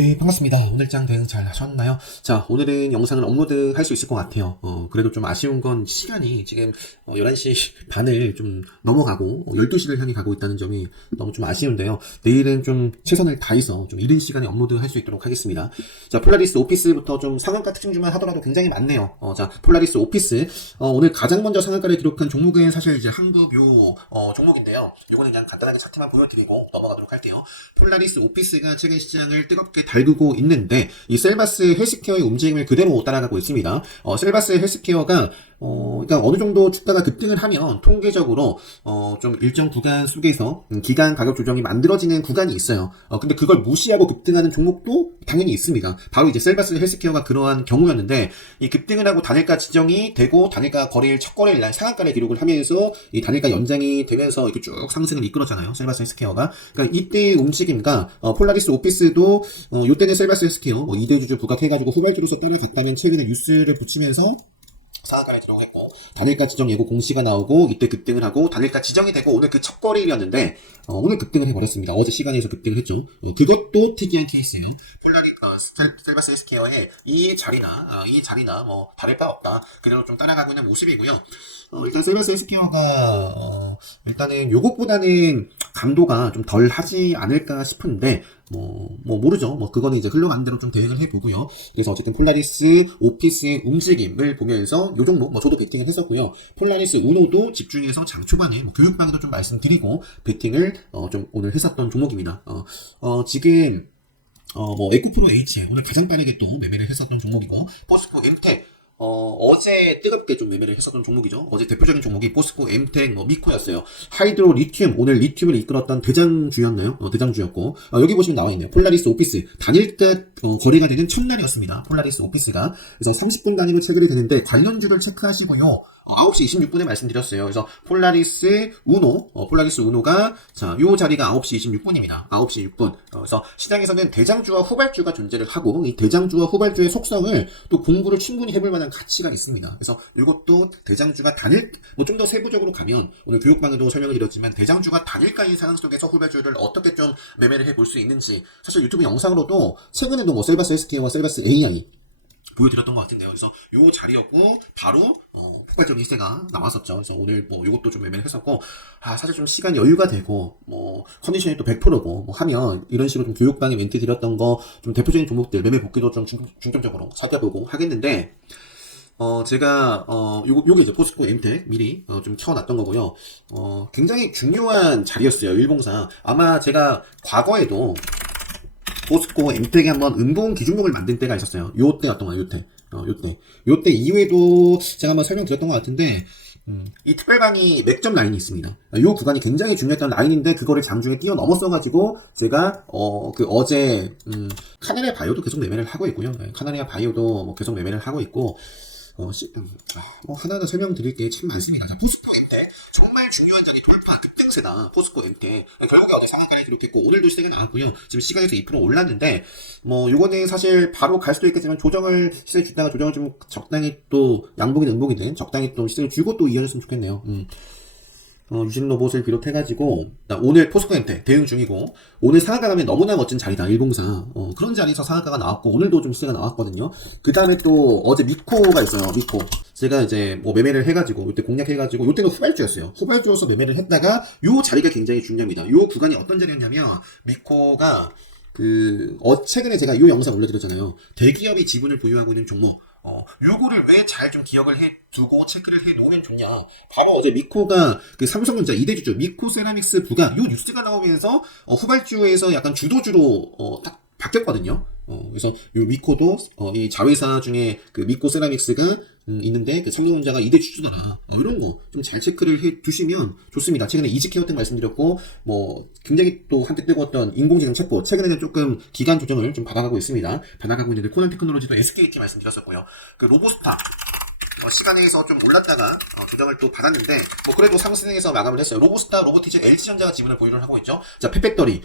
네, 반갑습니다. 오늘장 대응 잘 하셨나요? 자, 오늘은 영상을 업로드 할 수 있을 것 같아요. 그래도 좀 아쉬운 건 시간이 지금 11시 반을 좀 넘어가고 12시를 향해 가고 있다는 점이 너무 좀 아쉬운데요. 내일은 좀 최선을 다해서 좀 이른 시간에 업로드 할 수 있도록 하겠습니다. 자, 폴라리스 오피스부터 좀 상한가 특징주만 하더라도 굉장히 많네요. 자, 폴라리스 오피스. 오늘 가장 먼저 상한가를 기록한 종목은 사실 이제 한국요 종목인데요. 요거는 그냥 간단하게 차트만 보여드리고 넘어가도록 할게요. 폴라리스 오피스가 최근 시장을 뜨겁게 달구고 있는데 이 셀바스 헬스케어의 움직임을 그대로 따라가고 있습니다. 셀바스 헬스케어가 그러니까 어느 정도 주가가 급등을 하면 통계적으로 좀 일정 구간 속에서 기간 가격 조정이 만들어지는 구간이 있어요. 근데 그걸 무시하고 급등하는 종목도 당연히 있습니다. 바로 이제 셀바스 헬스케어가 그러한 경우였는데 이 급등을 하고 단일가 지정이 되고 단일가 거래일 첫 거래일 날 상한가를 기록을 하면서 이 단일가 연장이 되면서 이렇게 쭉 상승을 이끌었잖아요. 셀바스 헬스케어가. 그러니까 이때의 움직임과 폴라리스 오피스도 요때는 셀바스 헬스케어 2대주주 부각해가지고 후발주로서 따라갔다면 최근에 뉴스를 붙이면서 상한가를 기록했고 단일가 지정 예고 공시가 나오고 이때 급등을 하고 단일가 지정이 되고 오늘 그 첫 거래일이었는데 오늘 급등을 해버렸습니다. 어제 시간에서 급등을 했죠. 그것도 특이한 케이스예요. 셀바스 헬스케어의 이 자리나 뭐 다를 바 없다. 그대로 좀 따라가고 있는 모습이고요. 일단 셀바스 헬스케어가 일단은 요것보다는 강도가 좀 덜 하지 않을까 싶은데 모르죠. 그거는 이제 흘러가는 대로 좀 대응을 해보고요. 그래서 어쨌든 폴라리스 오피스의 움직임을 보면서 요 종목, 저도 베팅을 했었고요. 폴라리스 우노도 집중해서 장 초반에 교육방에도 좀 말씀드리고, 베팅을, 좀 오늘 했었던 종목입니다. 지금, 에코프로 H, 오늘 가장 빠르게 또 매매를 했었던 종목이고, 포스코 엠텍, 어제 뜨겁게 좀 매매를 했었던 종목이죠. 어제 대표적인 종목이 포스코, 엠텍, 미코였어요. 하이드로 리튬, 오늘 리튬을 이끌었던 대장주였나요? 대장주였고, 여기 보시면 나와있네요. 폴라리스 오피스, 단일가, 거래가 되는 첫날이었습니다. 폴라리스 오피스가. 그래서 30분 단위로 체결이 되는데, 관련주를 체크하시고요. 9시 26분에 말씀드렸어요. 그래서 폴라리스 우노가 자, 요 자리가 9시 26분입니다. 9시 6분. 그래서 시장에서는 대장주와 후발주가 존재를 하고 이 대장주와 후발주의 속성을 또 공부를 충분히 해볼 만한 가치가 있습니다. 그래서 이것도 대장주가 좀 더 세부적으로 가면 오늘 교육방에도 설명을 드렸지만 대장주가 단일가인 상황 속에서 후발주를 어떻게 좀 매매를 해볼 수 있는지 사실 유튜브 영상으로도 최근에도 셀바스 SK와 셀바스 AI 보여드렸던 것 같은데요. 그래서 요 자리였고 바로 폭발적 일세가 나왔었죠. 그래서 오늘 요것도 좀 매매를 했었고 사실 좀 시간 여유가 되고 컨디션이 또 100%고 하면 이런 식으로 좀 교육방에 멘트 드렸던 거 좀 대표적인 종목들 매매 복귀도 좀 중점적으로 살펴보고 하겠는데 제가 요게 이제 포스코 엠텍 미리 좀 켜놨던 거고요. 굉장히 중요한 자리였어요. 일봉상 아마 제가 과거에도 포스코 엠텍이 한번 음봉 기준목을 만든 때가 있었어요. 요때였던 거예요, 요때 이후에도 제가 한번 설명드렸던 것 같은데, 이 특별강의 맥점 라인이 있습니다. 요 구간이 굉장히 중요했던 라인인데, 그거를 장중에 뛰어넘었어가지고, 제가, 어제, 카나리아 바이오도 계속 매매를 하고 있고요. 카나리아 바이오도 계속 매매를 하고 있고, 하나하나 설명드릴 게 참 많습니다. 포스코 엠텍. 정말 중요한 자리 돌파 급등세다. 포스코 엠텍. 결국에 어제 상한가를 기록했고 오늘도 시세가 나왔고요. 지금 시간에서 2% 올랐는데 요거는 사실 바로 갈 수도 있겠지만 시세 주다가 조정을 좀 적당히 또 양봉이든 음봉이든 적당히 또 시세를 주고 또 이어졌으면 좋겠네요. 유진 로봇을 비롯해가지고, 오늘 포스코 엠텍 대응 중이고, 오늘 상한가 가면 너무나 멋진 자리다, 104. 그런 자리에서 상한가가 나왔고, 오늘도 좀 시세가 나왔거든요. 그 다음에 또, 어제 미코가 있어요, 미코. 제가 이제 매매를 해가지고, 이때 공략해가지고, 요때는 후발주였어요. 후발주여서 매매를 했다가, 요 자리가 굉장히 중요합니다. 요 구간이 어떤 자리였냐면, 미코가, 최근에 제가 요 영상 올려드렸잖아요. 대기업이 지분을 보유하고 있는 종목. 요거를 왜 잘 좀 기억을 해두고 체크를 해 놓으면 좋냐. 바로 어제 미코가 삼성전자 2대주죠. 미코 세라믹스 부가 요 뉴스가 나오면서 후발주에서 약간 주도주로 딱 바뀌었거든요. 그래서 요 미코도 이 자회사 중에 미코 세라믹스가 있는데 삼성전자가 2대 주주더라. 이런 거 좀 잘 체크를 해 두시면 좋습니다. 최근에 이지케어텍 말씀드렸고 굉장히 또 한때 뜨거웠던 인공지능 챗봇 최근에는 조금 기간 조정을 좀 받아가고 있습니다. 받아가고 있는데 코난 테크놀로지도 SKT 말씀드렸었고요. 로보스타 시간에서 좀 올랐다가 조정을 또 받았는데 그래도 상승해서 마감을 했어요. 로보스타, 로보티즈, LG전자가 지분을 보유를 하고 있죠. 자, 펫배터리,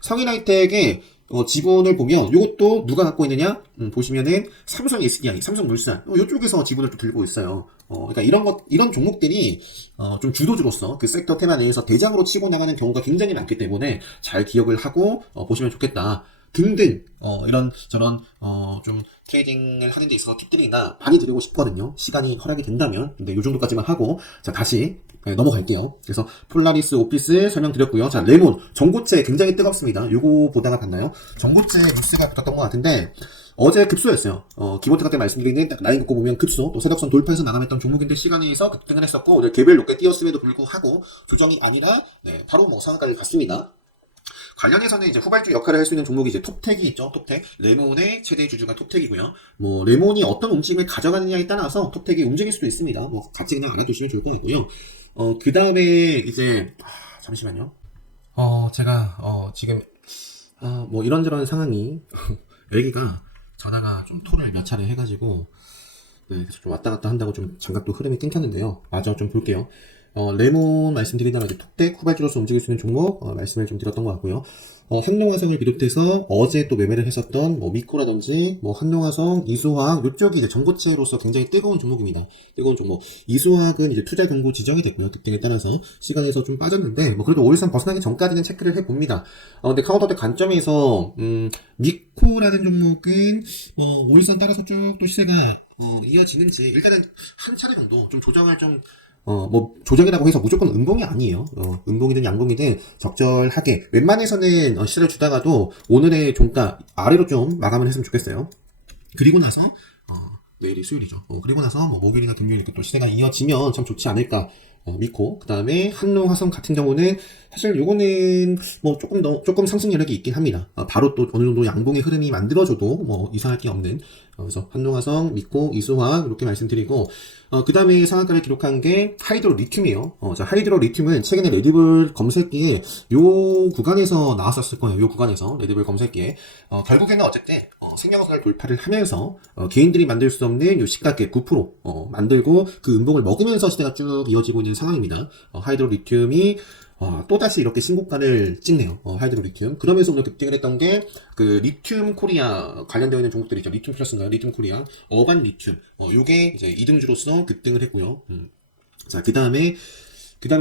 성일하이텍의 지분을 보면 요것도 누가 갖고 있느냐? 보시면은 삼성 SDI, 삼성물산 요쪽에서 지분을 또 들고 있어요. 그러니까 이런 종목들이 좀 주도주로서 그 섹터 테마 내에서 대장으로 치고 나가는 경우가 굉장히 많기 때문에 잘 기억을 하고 보시면 좋겠다. 등등 이런 저런 좀 트레이딩을 하는 데 있어서 팁들이나 많이 드리고 싶거든요. 시간이 허락이 된다면. 근데 요 정도까지만 하고 자 다시 넘어갈게요. 그래서 폴라리스 오피스 설명드렸고요. 자 레몬 전고체 굉장히 뜨겁습니다. 요거 보다가 봤나요? 전고체 뉴스가 붙었던 것 같은데 어제 급소였어요. 기본테가 때 말씀드린 딱 라인 긋고 보면 급소, 또 세력선 돌파해서 나가했던 종목인데 시간에서 급등을 했었고 오늘 개별 높게 뛰었음에도 불구하고 조정이 아니라 바로 뭐 상한가를 갔습니다. 관련해서는 이제 후발주 역할을 할 수 있는 종목이 이제 톱텍이 있죠. 톱텍. 레몬의 최대 주주가 톱텍이고요. 뭐 레몬이 어떤 움직임을 가져가느냐에 따라서 톱텍이 움직일 수도 있습니다. 뭐 같이 그냥 알아두시면 좋을 것 같고요. 그 다음에 이제 잠시만요. 제가 지금 뭐 이런저런 상황이 여기가 전화가 좀 토를 몇 차례 해가지고 그래서 좀 왔다 갔다 한다고 좀 장갑도 흐름이 끊겼는데요. 마저 좀 볼게요. 레몬 말씀드리다가 이제 톱텍 후발주로서 움직일 수 있는 종목 말씀을 좀 드렸던 것 같고요. 한농화성을 비롯해서 어제 또 매매를 했었던 뭐 미코라든지 뭐 한농화성, 이수화학 이쪽이 이제 전고체로서 굉장히 뜨거운 종목입니다. 뜨거운 종목. 이수화학은 이제 투자 경고 지정이 됐고요. 특징에 따라서 시간에서 좀 빠졌는데 뭐 그래도 5일선 벗어나기 전까지는 체크를 해봅니다. 근데 카운터대 관점에서 미코라는 종목은 뭐 5일선 따라서 쭉 또 시세가 이어지는지 일단은 한 차례 정도 좀 조정을 좀 뭐 조정이라고 해서 무조건 음봉이 아니에요. 음봉이든 양봉이든 적절하게 웬만해서는 시세를 주다가도 오늘의 종가 아래로 좀 마감을 했으면 좋겠어요. 그리고 나서 내일이 수요일이죠. 그리고 나서 뭐 목요일이나 금요일 이렇게 또 시세가 이어지면 참 좋지 않을까. 미코. 그 다음에 한농화성 같은 경우는 사실 요거는 뭐 조금 상승 여력이 있긴 합니다. 바로 또 어느 정도 양봉의 흐름이 만들어져도 뭐 이상할 게 없는. 그래서 한농화성, 미코, 이수화학 이렇게 말씀드리고 그 다음에 상한가를 기록한 게 하이드로 리튬이에요. 자, 하이드로 리튬은 최근에 레디블 검색기에 요 구간에서 나왔었을 거예요. 요 구간에서 레디블 검색기에 결국에는 어쨌든 생명선을 돌파를 하면서 개인들이 만들 수 없는 요 시가계 9% 만들고 그 음봉을 먹으면서 시대가 쭉 이어지고 있는 상황입니다. 하이드로 리튬이 또다시 이렇게 신고가를 찍네요. 하이드로 리튬. 그러면서 오늘 급등을 했던 게, 리튬 코리아 관련되어 있는 종목들이죠. 리튬 플러스인가요? 리튬 코리아. 어반 리튬. 요게 이제 2등주로서 급등을 했고요. 자, 그 다음에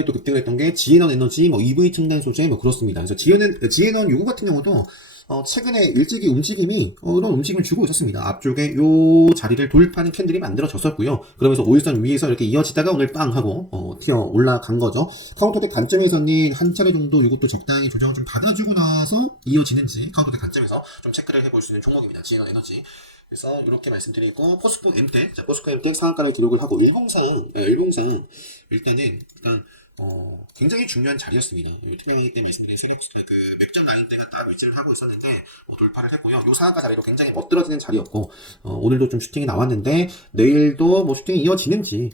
또 급등을 했던 게, 지에넌 에너지, 뭐, EV 첨단 소재, 뭐, 그렇습니다. 그래서 지에넌 요거 같은 경우도, 최근에 일찍이 움직임이 이런 움직임을 주고 있었습니다. 앞쪽에 요 자리를 돌파하는 캔들이 만들어졌었고요. 그러면서 5일선 위에서 이렇게 이어지다가 오늘 빵 하고 튀어 올라간 거죠. 카운터대 관점에서는 한 차례 정도 이것도 적당히 조정을 좀 받아주고 나서 이어지는지 카운터대 관점에서 좀 체크를 해볼 수 있는 종목입니다. 지에넌 에너지. 그래서 이렇게 말씀드리고 포스코 엠텍, 자 포스코 엠텍 상한가를 기록을 하고 일봉상 일단은 굉장히 중요한 자리였습니다. 투명하기 때문에 말씀드린 그 맥점 라인 때가 딱 위치를 하고 있었는데 돌파를 했고요. 요 상한가 자리로 굉장히 멋들어지는 자리였고 오늘도 좀 슈팅이 나왔는데 내일도 뭐 슈팅이 이어지는지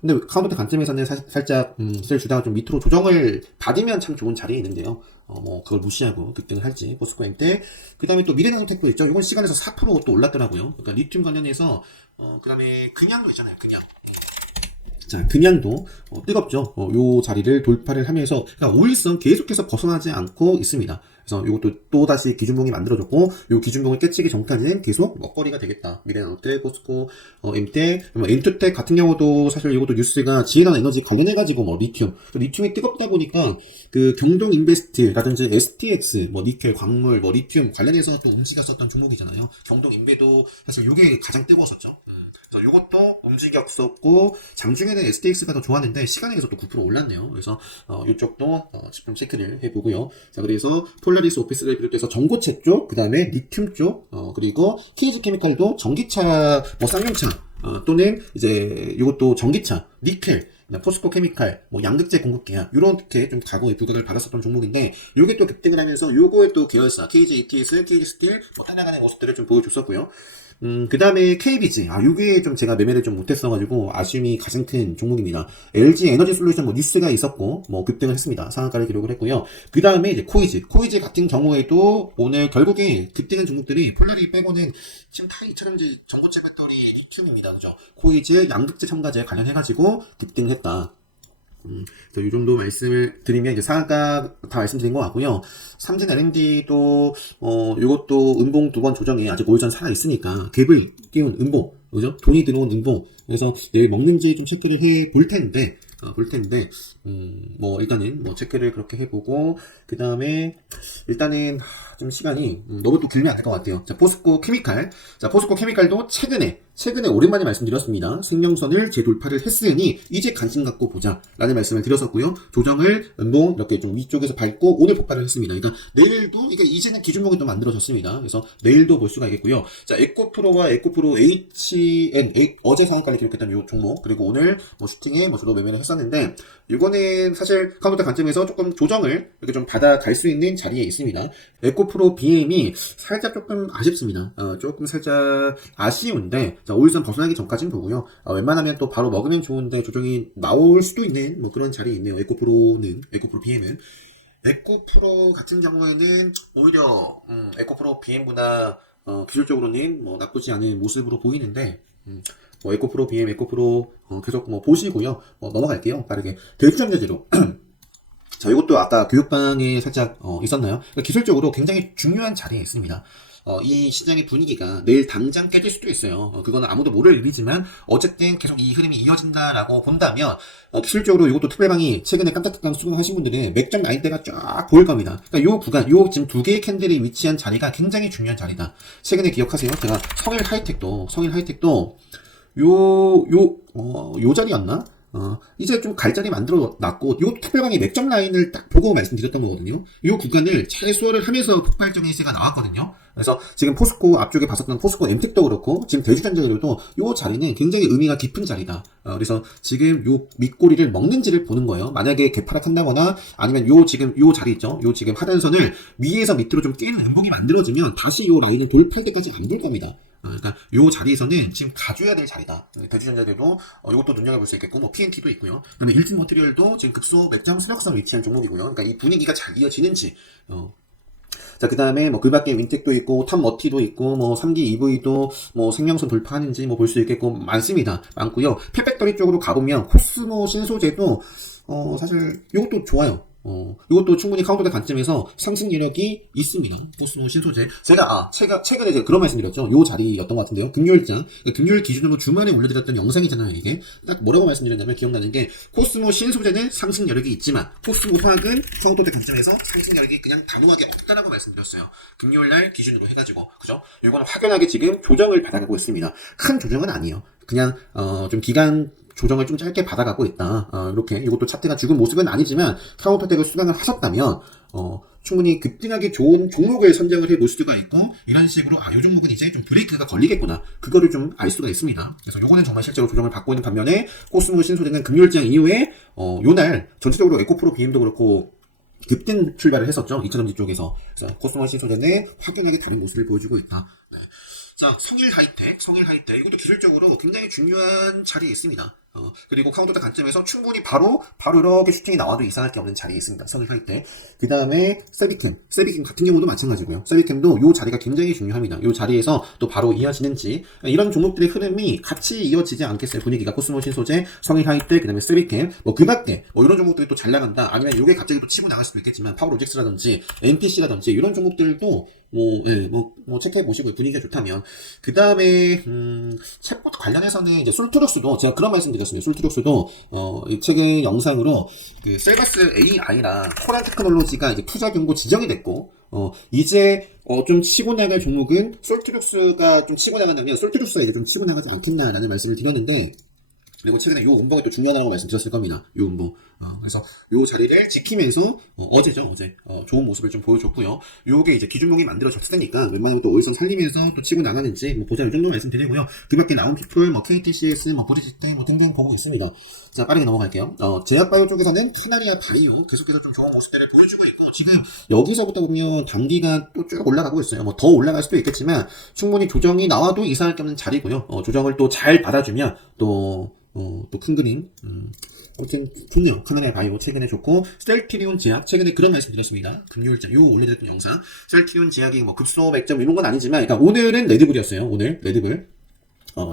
근데 카운터 관점에서는 살짝 세를 주다가 좀 밑으로 조정을 받으면 참 좋은 자리에 있는데요. 뭐 그걸 무시하고 급등을 할지 포스코 엠텍 그 다음에 또 미래나노텍도 있죠. 이건 시간에서 4% 또 올랐더라고요. 그러니까 리튬 관련해서 그 다음에 그냥도 있잖아요. 자, 그냥도 뜨겁죠. 요 자리를 돌파를 하면서 그러니까 5일선 계속해서 벗어나지 않고 있습니다. 그래서 이것도 또다시 기준봉이 만들어졌고 요 기준봉을 깨치기 전까지는 계속 먹거리가 되겠다. 미래나노텍, 포스코, 엠텍, 엔투텍 같은 경우도 사실 이것도 뉴스가 지에넌 에너지 관련해가지고 뭐 리튬이 뜨겁다 보니까 그 경동 인베스트라든지 STX, 뭐 니켈, 광물, 뭐 리튬 관련해서 또 움직였었던 종목이잖아요. 경동 인베도 사실 요게 가장 뜨거웠었죠. 그래서 이것도 움직였었고 장중에는 STX가 더 좋았는데 시간에서 또 9% 올랐네요. 그래서 이쪽도 좀 체크를 해보고요. 자 그래서 폴라리스 오피스를 비롯해서 전고체 쪽, 그 다음에 리튬 쪽, 그리고 KG 케미칼도 전기차, 뭐 쌍용차 또는 이제 이것도 전기차, 니켈, 포스코 케미칼, 뭐 양극재 공급 계약 이렇게 좀 과거에 부각을 받았었던 종목인데 요게 또 급등을 하면서 요거에 또 계열사 KG ETS, KG 스틸 뭐 따라가는 모습들을 좀 보여줬었고요. 그 다음에 KBG. 요게 좀 제가 매매를 좀 못했어가지고 아쉬움이 가장 큰 종목입니다. LG 에너지 솔루션 뭐 뉴스가 있었고, 뭐 급등을 했습니다. 상한가를 기록을 했고요. 그 다음에 이제 코이즈 같은 경우에도 오늘 결국에 급등한 종목들이 폴라리 빼고는 지금 다 이처럼 이제 전고체 배터리 리튬입니다. 그죠? 코이즈 양극재 첨가제 관련해가지고 급등을 했다. 이 정도 말씀을 드리면 이제 상한가 다 말씀드린 것 같고요. 삼진 R&D도 요것도 음봉 2번 조정에 아직 5일선 살아 있으니까 갭을 띄운 음봉 그죠? 돈이 들어온 음봉. 그래서 내일 먹는지 좀 체크를 해 볼 텐데, 뭐, 일단은, 뭐, 체크를 그렇게 해보고, 그 다음에, 일단은, 좀 시간이, 너무 또 길면 안 될 것 같아요. 자, 포스코 케미칼. 자, 포스코 케미칼도 최근에 오랜만에 말씀드렸습니다. 생명선을 재돌파를 했으니, 이제 관심 갖고 보자. 라는 말씀을 드렸었고요. 조정을, 뭐, 이렇게 좀 위쪽에서 밟고, 오늘 폭발을 했습니다. 그러니까, 내일도, 그러니까 이제는 기준목이 또 만들어졌습니다. 그래서, 내일도 볼 수가 있겠고요. 자, 에코프로와 에코프로 HN, 어제 상한가를 기록했던 요 종목, 그리고 오늘, 뭐, 슈팅에, 뭐, 주로 매매를 했었는데, 이거는 사실 카운터 관점에서 조금 조정을 이렇게 좀 받아갈 수 있는 자리에 있습니다. 에코프로 BM이 살짝 조금 아쉽습니다. 조금 살짝 아쉬운데, 자, 5일선 벗어나기 전까지는 보고요. 웬만하면 또 바로 먹으면 좋은데 조정이 나올 수도 있는 뭐 그런 자리에 있네요. 에코프로 BM은. 에코프로 같은 경우에는 오히려, 에코프로 BM보다, 기술적으로는 뭐 나쁘지 않은 모습으로 보이는데, 뭐 에코프로 BM, 에코프로 계속 뭐 보시고요. 넘어갈게요. 빠르게. 대주전자재료. 자, 이것도 아까 교육방에 살짝 있었나요? 그러니까 기술적으로 굉장히 중요한 자리에 있습니다. 이 시장의 분위기가 내일 당장 깨질 수도 있어요. 그거는 아무도 모를 일이지만 어쨌든 계속 이 흐름이 이어진다라고 본다면 기술적으로 이것도 특별방이 최근에 깜짝깜짝 수긍하신 분들은 맥점 라인대가 쫙 보일 겁니다. 그러니까 요 구간, 요 지금 두 개의 캔들이 위치한 자리가 굉장히 중요한 자리다. 최근에 기억하세요? 제가 성일 하이텍도 요 자리였나? 이제 좀 갈 자리 만들어 놨고, 요 특별방이 맥점 라인을 딱 보고 말씀드렸던 거거든요. 요 구간을 최소화를 하면서 폭발적인 시세가 나왔거든요. 그래서 지금 포스코 앞쪽에 봤었던 포스코 엠텍도 그렇고, 지금 대주전자재료도 요 자리는 굉장히 의미가 깊은 자리다. 그래서 지금 요 밑꼬리를 먹는지를 보는 거예요. 만약에 개파락한다거나, 아니면 요 자리 있죠? 요 지금 하단선을 위에서 밑으로 좀 끼는 음봉이 만들어지면 다시 요 라인을 돌파할 때까지 안 볼 겁니다. 그러니까 요 자리에서는 지금 가줘야 될 자리다. 대주전자들도 이것도 눈여겨볼 수 있겠고, 뭐 PNT도 있고요. 그다음에 일진 머티리얼도 지금 급소 맥점 수력성 위치한 종목이고요. 그러니까 이 분위기가 잘 이어지는지. 자, 그 다음에 뭐 그 밖에 윈텍도 있고, 탑머티도 있고, 뭐 3기 EV도 뭐 생명선 돌파하는지 뭐 볼 수 있겠고, 많고요. 펫백터리 쪽으로 가보면 코스모 신소재도 사실 이것도 좋아요. 이것도 충분히 카운터대 관점에서 상승 여력이 있습니다. 코스모 신소재. 제가 최근에 제가 그런 말씀 드렸죠. 요 자리였던 것 같은데요. 금요일장. 그러니까 금요일 기준으로 주말에 올려드렸던 영상이잖아요, 이게. 딱 뭐라고 말씀드렸냐면 기억나는 게, 코스모 신소재는 상승 여력이 있지만, 코스모 화학은 카운터대 관점에서 상승 여력이 그냥 단호하게 없다라고 말씀드렸어요. 금요일날 기준으로 해가지고. 그죠? 이거는 확연하게 지금 조정을 받아가고 있습니다. 큰 조정은 아니에요. 그냥, 좀 기간, 조정을 좀 짧게 받아가고 있다. 이렇게 이것도 차트가 죽은 모습은 아니지만 카운터택을 수강을 하셨다면 충분히 급등하기 좋은 종목을 선정을 해볼 수가 있고, 이런 식으로 이 종목은 이제 좀 브레이크가 걸리겠구나, 그거를 좀 알 수가 있습니다. 그래서 요거는 정말 실제로 조정을 받고 있는 반면에 코스모 신소재는 금요일장 이후에 요날 전체적으로 에코프로 BM도 그렇고 급등 출발을 했었죠. 2차전지 쪽에서. 그래서 코스모 신소재는 확연하게 다른 모습을 보여주고 있다. 네. 자, 성일 하이텍. 이것도 기술적으로 굉장히 중요한 자리에 있습니다. 그리고 카운터대 관점에서 충분히 바로 이렇게 슈팅이 나와도 이상할 게 없는 자리에 있습니다. 성일 하이텍. 그 다음에 세비캠 같은 경우도 마찬가지고요. 세비캠도 요 자리가 굉장히 중요합니다. 요 자리에서 또 바로 이어지는지, 이런 종목들의 흐름이 같이 이어지지 않겠어요. 분위기가 코스모 신소재, 성일 하이텍, 그 다음에 세비캠, 뭐 그 밖에 이런 종목들이 또 잘 나간다, 아니면 요게 갑자기 또 치고 나갈 수도 있겠지만 파워로직스라든지 NPC라든지 이런 종목들도 체크해 보시고 분위기가 좋다면, 그 다음에 챗봇 관련해서는 이제 솔트룩스도 제가 그런 말씀 드렸습니다. 솔트룩스도 최근 영상으로 그 셀바스 AI랑 코란 테크놀로지가 이제 투자 경고 지정이 됐고, 이제 좀 치고 나갈 종목은 솔트룩스가 좀 치고 나간다면 솔트룩스가 이제 좀 치고 나가지 않겠나라는 말씀을 드렸는데, 그리고 최근에 요 운봉이 또 중요하다고 말씀드렸을 겁니다. 요 운봉. 그래서 요 자리를 지키면서 어제 좋은 모습을 좀 보여줬고요. 요게 이제 기준봉이 만들어졌으니까 웬만하면 또 오일선 살리면서 또 치고 나가는지 보자, 요 정도 말씀드리고요. 그 밖에 나온 피플, KTCS, 브리지텍 등등 보고 있습니다. 자, 빠르게 넘어갈게요. 제약바이오 쪽에서는 키나리아 바이오 계속해서 좀 좋은 모습들을 보여주고 있고, 지금 여기서부터 보면 단기가 또 쭉 올라가고 있어요. 뭐 더 올라갈 수도 있겠지만 충분히 조정이 나와도 이상할 게 없는 자리고요. 조정을 또 잘 받아주면 또 큰 그림. 아무튼 좋네요. 카나리아 바이오 최근에 좋고, 셀트리온 제약 최근에 그런 말씀 드렸습니다. 금요일자 요 올려드렸던 영상, 셀트리온 제약이 뭐 급소 맥점 이런 건 아니지만, 그러니까 오늘은 레드불이었어요. 오늘 레드불.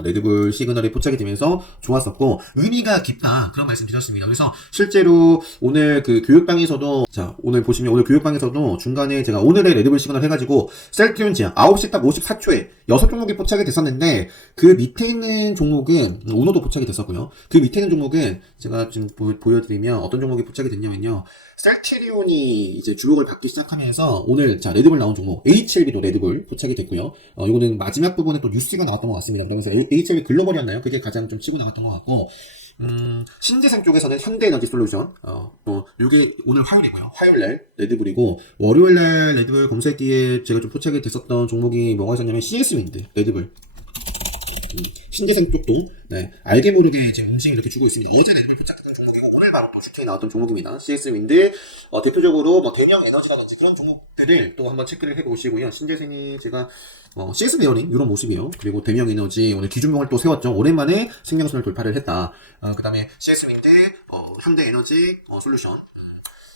레드불 시그널이 포착이 되면서 좋았었고 의미가 깊다 그런 말씀 드렸습니다. 그래서 실제로 오늘 그 교육방에서도 자 오늘 보시면 오늘 교육방에서도 중간에 제가 오늘의 레드불 시그널 해가지고 셀트리온 제약 9시 딱 54초에 6종목이 포착이 됐었는데 그 밑에 있는 종목은 오너도 포착이 됐었고요. 그 밑에 있는 종목은 제가 지금 보여드리면 어떤 종목이 포착이 됐냐면요. 셀트리온이 이제 주목을 받기 시작하면서 오늘 자 레드불 나온 종목 HLB도 레드불 포착이 됐고요. 이거는 마지막 부분에 또 뉴스가 나왔던 것 같습니다. 그러면서 HLB 글로벌이었나요? 그게 가장 좀 치고 나갔던 것 같고 신재생 쪽에서는 현대에너지솔루션 요게 오늘 화요일이고요. 화요일날 레드불이고 월요일날 레드불 검색기에 제가 좀 포착이 됐었던 종목이 뭐가 있었냐면 CS윈드 레드불 신재생 쪽도 네, 알게 모르게 이제 움직임을 이렇게 주고 있습니다. 어제 레드불 포착했던 종목이고 오늘 바로 또 슈팅이 나왔던 종목입니다. CS윈드 대표적으로 뭐 대명 에너지라든지 그런 종목들을 또 한번 체크를 해보시고요. 신재생이 제가 CS 베어링 이런 모습이에요. 그리고 대명 에너지 오늘 기준명을 또 세웠죠. 오랜만에 생명선을 돌파를 했다. 그 다음에 CS 윈드, 현대 에너지 솔루션.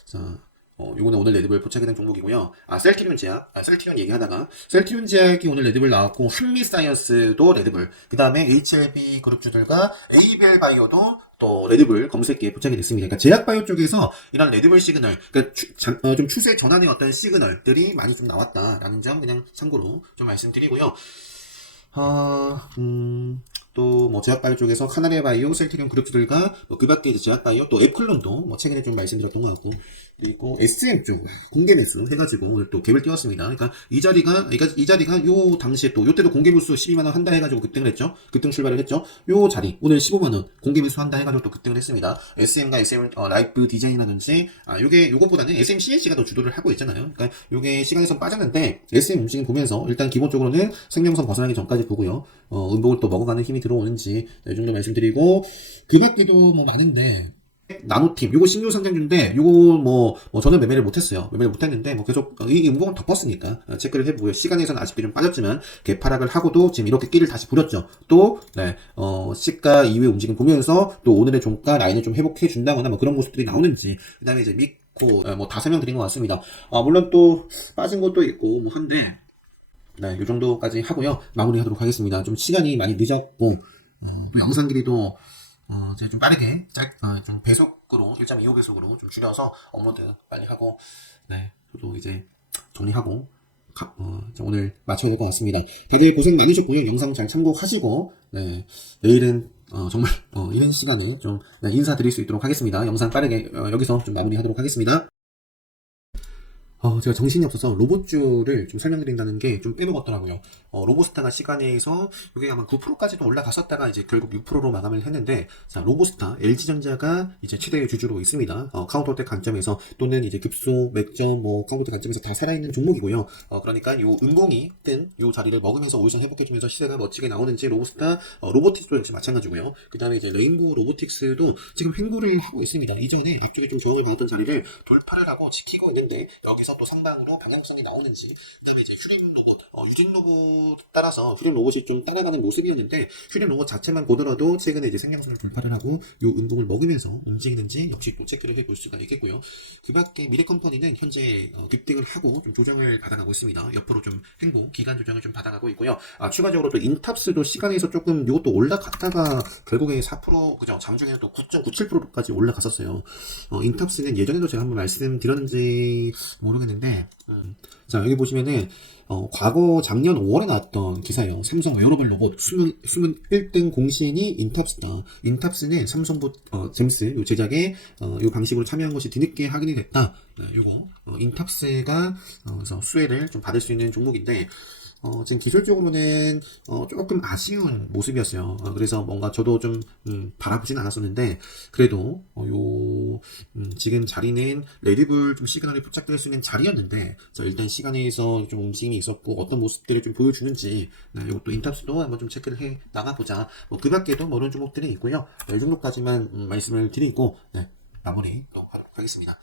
자, 요거는 오늘 레드불 포착이 된 종목이고요. 셀트리온 제약, 셀트리온 얘기하다가 셀트리온 제약이 오늘 레드불 나왔고 한미사이언스도 레드불. 그 다음에 HLB 그룹주들과 에이벨 바이오도 또 레드불 검색기에 포착이 됐습니다. 그러니까 제약바이오 쪽에서 이런 레드불 시그널, 그러니까 좀 추세 전환의 어떤 시그널들이 많이 좀 나왔다라는 점 그냥 참고로 좀 말씀드리고요. 또 뭐 제약바이오 쪽에서 카나리아 바이오, 셀트리온 그룹들과 그 밖에 이제 제약바이오 또 애플론도 뭐 최근에 좀 말씀드렸던 것 같고 그리고 SM 쪽 공개 매수 해가지고 오늘 또 갭을 띄웠습니다. 그러니까 이 자리가 요 당시에 또 요때도 공개 매수 12만 원 한다 해가지고 급등을 했죠. 급등 출발을 했죠. 요 자리 오늘 15만 원 공개 매수 한다 해가지고 또 급등을 했습니다. SM과 SM 라이프 디자인이라든지 요것보다는 SM CNC가 더 주도를 하고 있잖아요. 그러니까 요게 시간에선 빠졌는데 SM 움직임 보면서 일단 기본적으로는 생명선 벗어나기 전까지 보고요. 음봉을 또 먹어가는 힘이 들어오는지 이 정도 말씀드리고 그 밖에도 뭐 많은데 나노팀 요거 신규 상장주인데 요거 뭐 저는 매매를 못했어요. 매매를 못했는데 뭐 계속 이 음봉은 덮었으니까 체크를 해보고요. 시간에서는 아쉽게 좀 빠졌지만 개파락을 하고도 지금 이렇게 끼를 다시 부렸죠. 또 시가 이후의 움직임 보면서 또 오늘의 종가 라인을 좀 회복해 준다거나 뭐 그런 모습들이 나오는지 그 다음에 이제 믿고 뭐 다 설명드린 것 같습니다. 물론 또 빠진 것도 있고 뭐 한데 네, 요 정도까지 하고요. 마무리하도록 하겠습니다. 좀 시간이 많이 늦었고 또 영상 길이도 제가 좀 빠르게 좀 배속으로 1.25배속으로 좀 줄여서 업로드 빨리 하고 네, 저도 이제 정리하고 오늘 마쳐야 될 것 같습니다. 다들 고생 많으셨고요. 영상 잘 참고하시고 네, 내일은 정말 이런 시간에 좀 인사드릴 수 있도록 하겠습니다. 영상 빠르게 여기서 좀 마무리하도록 하겠습니다. 제가 정신이 없어서 로봇주를 좀 설명드린다는 게 좀 빼먹었더라고요. 로보스타가 시간에서 이게 아마 9%까지도 올라갔었다가 이제 결국 6%로 마감을 했는데, 자, 로보스타, LG전자가 이제 최대의 주주로 있습니다. 카운터텍 관점에서 또는 이제 급소, 맥점, 뭐, 카운터텍 관점에서 다 살아있는 종목이고요. 그러니까 요 음봉이 뜬 요 자리를 먹으면서 오이선 회복해주면서 시세가 멋지게 나오는지 로보스타, 로보틱스도 역시 마찬가지고요. 그 다음에 이제 레인보우 로보틱스도 지금 횡보를 하고 있습니다. 이전에 앞쪽에 좀 저항을 받았던 자리를 돌파를 하고 지키고 있는데, 여기서 또 상방으로 방향성이 나오는지, 그 다음에 이제 휴림 로봇, 유진 로봇 따라서 휴림 로봇이 좀 따라가는 모습이었는데, 휴림 로봇 자체만 보더라도 최근에 이제 생명선을 돌파를 하고 요 운동을 먹으면서 움직이는지 역시 또 체크를 해볼 수가 있겠고요. 그 밖에 미래컴퍼니는 현재 급등을 하고 좀 조정을 받아가고 있습니다. 옆으로 좀 횡보, 기간 조정을 좀 받아가고 있고요. 추가적으로 또 인탑스도 시간에서 조금 요것도 올라갔다가 결국에 4% 그죠? 장중에는 또 9.97%까지 올라갔었어요. 인탑스는 예전에도 제가 한번 말씀드렸는지 모르겠는데, 자, 여기 보시면은, 과거 작년 5월에 나왔던 기사예요. 삼성 웨어러블 로봇 21등 공신이 인탑스다. 인탑스는 삼성부, 잼스, 요 제작에, 요 방식으로 참여한 것이 뒤늦게 확인이 됐다. 요거, 인탑스가, 그래서 수혜를 좀 받을 수 있는 종목인데, 지금 기술적으로는 조금 아쉬운 모습이었어요. 그래서 뭔가 저도 좀 바라보진 않았었는데 그래도 지금 자리는 레드불 좀 시그널이 포착될 수 있는 자리였는데 일단 시간에서 좀 움직임이 있었고 어떤 모습들을 좀 보여주는지 이것도 인탑스도 한번 좀 체크를 해 나가보자. 그 밖에도 뭐 이런 종목들이 있고요. 이 정도까지만 말씀을 드리고 마무리 하도록 하겠습니다.